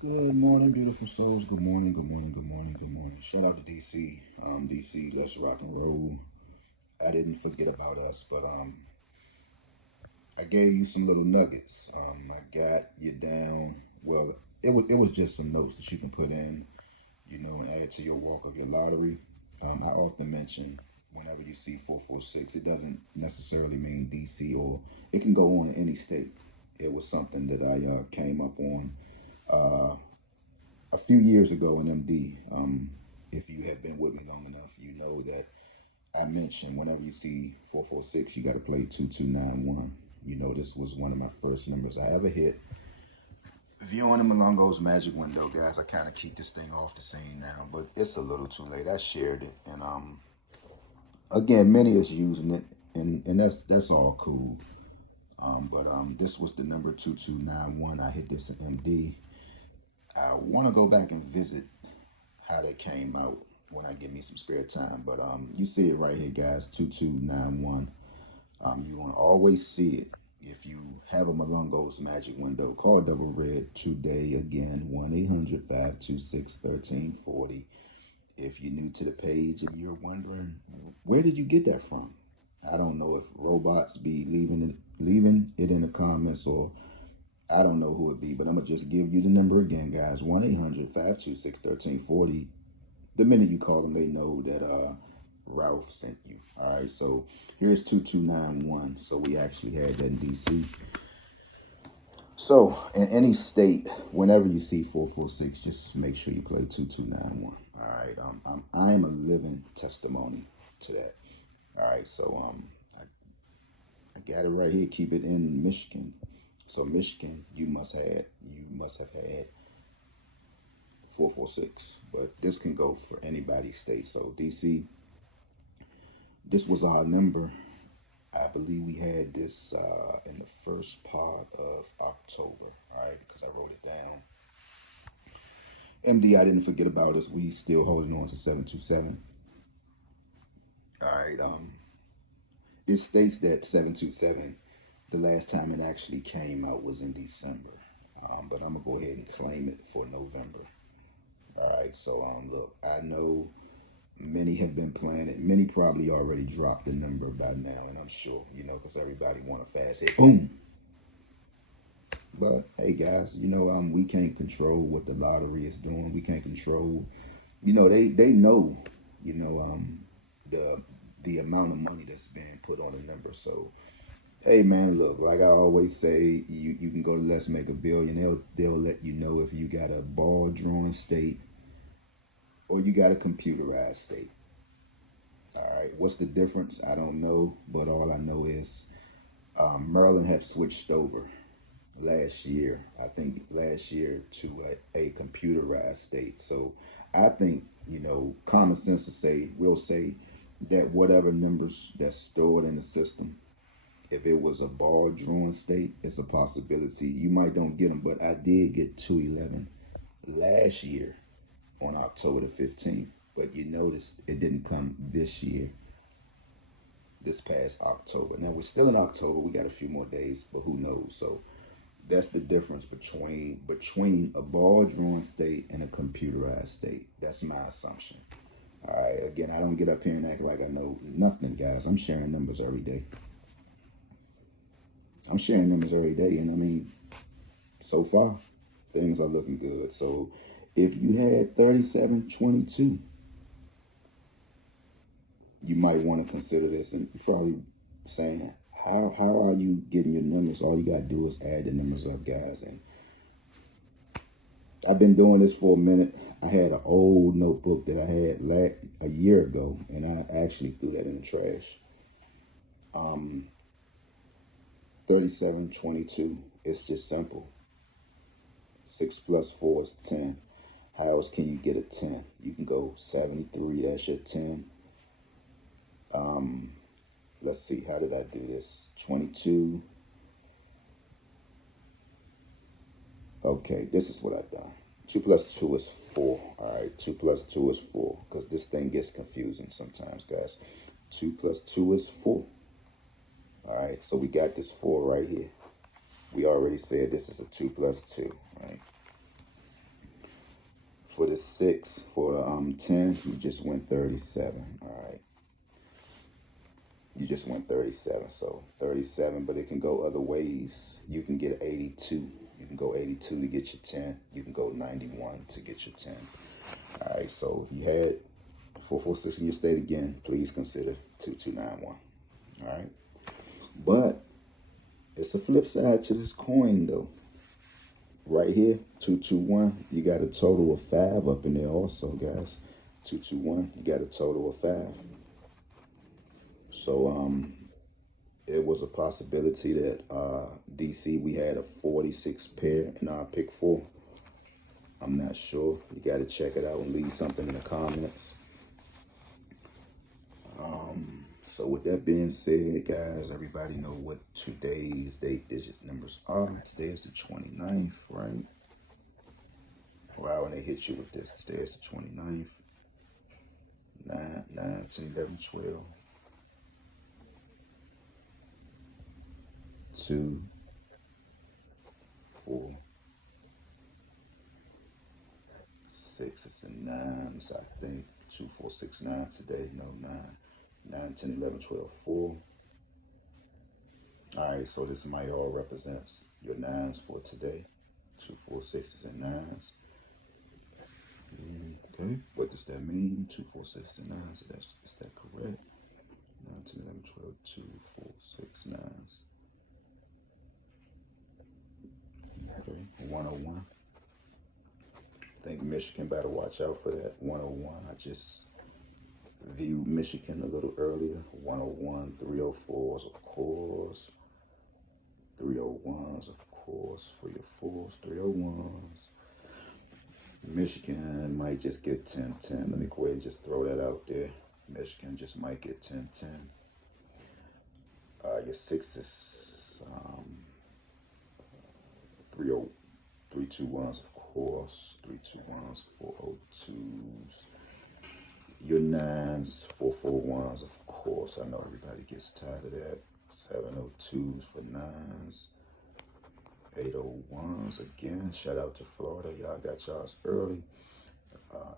Good morning, beautiful souls. Good morning, good morning, good morning, good morning. Shout out to DC. DC, let's rock and roll. I didn't forget about us, but I gave you some little nuggets. I got you down. Well, it was just some notes that you can put in, and add to your walk of your lottery. I often mention whenever you see 446, it doesn't necessarily mean DC, or it can go on in any state. It was something that I came up on. Uh, a few years ago in MD, if you have been with me long enough, you know that I mentioned whenever you see 446, you got to play 2291. This was one of my first numbers I ever hit. Viewing the Malongo's magic window, guys. I kind of keep this thing off the scene now, but it's a little too late. I shared it, and again, many is using it, and that's all cool. But this was the number 2291. I hit this in MD. I want to go back and visit how they came out when I give me some spare time. But you see it right here, guys, 2291. You want to always see it. If you have a Malongo's magic window, call Double Red today. Again, 1-800-526-1340. If you're new to the page and you're wondering, where did you get that from? I don't know if robots be leaving it in the comments, or I don't know who it be, but I'm going to just give you the number again, guys. 1-800-526-1340. The minute you call them, they know that Ralph sent you. All right, so here's 2291. So we actually had that in DC. So in any state, whenever you see 446, just make sure you play 2291. All right, I am a living testimony to that. All right, so I got it right here. Keep it in Michigan. So Michigan, you must have had 446, but this can go for anybody's state. So DC, this was our number. I believe we had this in the first part of October, all right, because I wrote it down. MD, I didn't forget about us. We still holding on to 727. All right, it states that 727, the last time it actually came out was in December, but I'm going to go ahead and claim it for November. All right, so look, I know many have been playing it. Many probably already dropped the number by now, and I'm sure, because everybody want a fast hit. Boom. But hey, guys, we can't control what the lottery is doing. We can't control, they know, the amount of money that's being put on a number. So, hey, man, look, like I always say, you can go to Let's Make a Billion. They'll let you know if you got a ball drawn state or you got a computerized state. All right, what's the difference? I don't know, but all I know is Maryland have switched over last year. I think last year to a computerized state. So I think common sense will say that whatever numbers that's stored in the system, if it was a ball drawn state, it's a possibility you might don't get them. But I did get 211 last year on October the 15th. But you notice it didn't come this year, this past October. Now we're still in October. We got a few more days, but who knows? So that's the difference between a ball drawn state and a computerized state. That's my assumption. All right. Again, I don't get up here and act like I know nothing, guys. I'm sharing numbers every day. And I mean, so far, things are looking good. So if you had 3722, you might want to consider this, and you're probably saying, how are you getting your numbers? All you got to do is add the numbers up, guys. And I've been doing this for a minute. I had an old notebook that I had a year ago, and I actually threw that in the trash. 3722, it's just simple. 6 plus 4 is 10. How else can you get a 10? You can go 73, that's your 10. Let's see, how did I do this? 22. Okay, this is what I've done. 2 plus 2 is 4. All right, 2 plus 2 is 4, because this thing gets confusing sometimes, guys. 2 plus 2 is 4. All right, so we got this 4 right here. We already said this is a 2 plus 2, right? for the 6, for the 10, you just went 37. All right. You just went 37. So 37, but it can go other ways. You can get 82. You can go 82 to get your 10. You can go 91 to get your 10. All right. So if you had 446 in your state again, please consider 2291. All right. But it's a flip side to this coin, though. Right here, 221, you got a total of 5 up in there also, guys. 221, you got a total of 5. So, it was a possibility that DC, we had a 46 pair in our pick 4. I'm not sure. You got to check it out and leave something in the comments. So with that being said, guys, everybody know what today's date digit numbers are. Today is the 29th, right? Wow, and they hit you with this. Today is the 29th. 9, 9, 10, 11, 12. 2, 4, 6. It's the 9s, I think. 2, 4, 6, 9 today. No, 9. 9, 10, 11, 12, 4. All right, so this might all represents your 9s for today. 2, 4, 6s, and 9s. Okay, what does that mean? 2, 4, 6, and 9s. Is that correct? 9, 10, 11, 12, 2, 4, 6, 9s. Okay, 101. I think Michigan better watch out for that 101. I just viewed Michigan a little earlier. 101, 304s, of course. 301s, of course, for your 4s, 301s. Michigan might just get 10-10. Let me go ahead and just throw that out there. Michigan just might get 10-10. Your 6s, 321s, of course. 321s, 402s. Your 9s, 441s, of course. I know everybody gets tired of that. 702s for 9s. 801s again. Shout out to Florida. Y'all got y'all's early.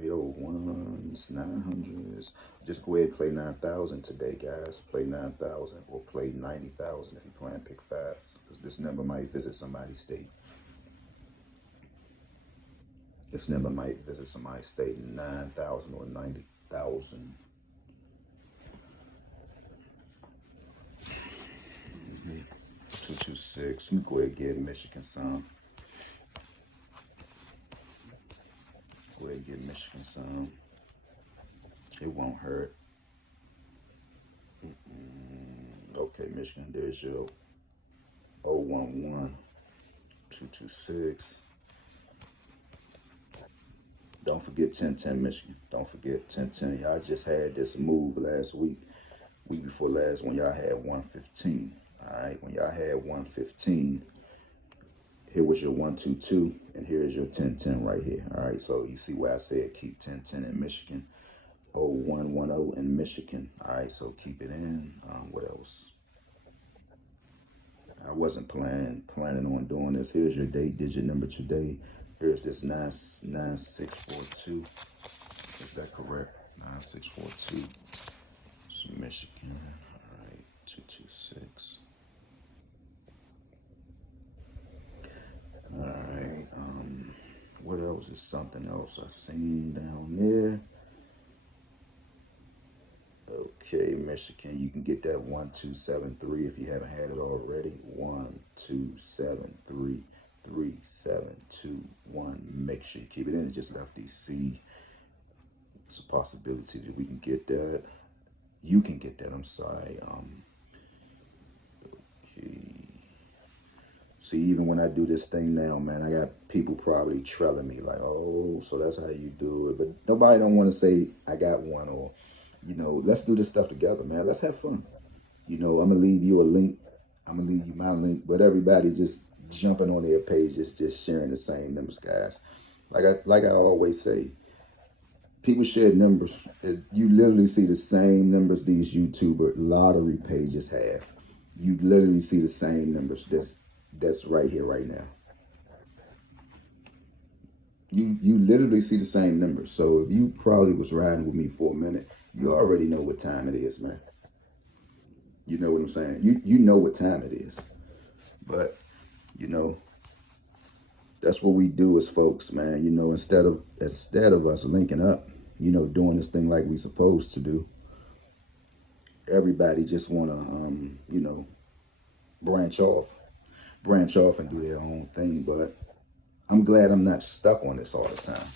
801s, 900s. Just go ahead and play 9,000 today, guys. Play 9,000 or play 90,000 if you're playing pick 5s, because this number might visit somebody's state. This number might visit somebody's state. 9,000 or 90,000. 226. Let me go ahead and give Michigan some. Go ahead and give Michigan some. It won't hurt. Okay, Michigan, there's your 011. 226. Don't forget 10-10, Michigan. Don't forget 10-10. Y'all just had this move last week. Week before last when y'all had 115. All right, when y'all had 115, here was your 122, and here's your 10-10 right here. All right, so you see where I said keep 10-10 in Michigan, 0110 in Michigan. All right, so keep it in. What else? I wasn't planning on doing this. Here's your date digit number today. Here's this 9642. Is that correct? 9642. It's Michigan. All right, 226. All right, what else is something else I seen down there? Okay, Michigan, you can get that 1273 if you haven't had it already. 1273 3721. Make sure you keep it in. It just left DC. It's a possibility that we can get that. You can get that. I'm sorry. Okay. See, even when I do this thing now, man, I got people probably trailing me like, oh, so that's how you do it. But nobody don't want to say I got one, or, you know, let's do this stuff together, man. Let's have fun. You know, I'm going to leave you a link. I'm going to leave you my link. But everybody just jumping on their pages, just sharing the same numbers, guys. Like I always say, people share numbers. You literally see the same numbers these YouTuber lottery pages have. You literally see the same numbers that's right here, right now. you literally see the same numbers. So if you probably was riding with me for a minute, you already know what time it is, man. You know what I'm saying? You know what time it is. But, you know, that's what we do as folks, man. You know, instead of us linking up, you know, doing this thing like we supposed to do, everybody just wanna you know, branch off and do their own thing. But I'm glad I'm not stuck on this all the time.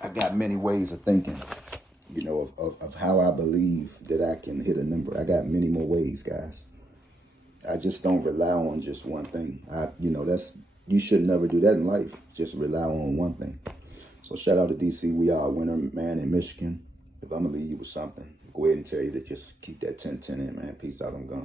I got many ways of thinking, you know, of how I believe that I can hit a number. I got many more ways, guys. I just don't rely on just one thing. You know, you should never do that in life. Just rely on one thing. So shout out to DC. We are a winner, man, in Michigan. If I'm gonna leave you with something, go ahead and tell you to just keep that 10-10 in, man. Peace out. I'm gone.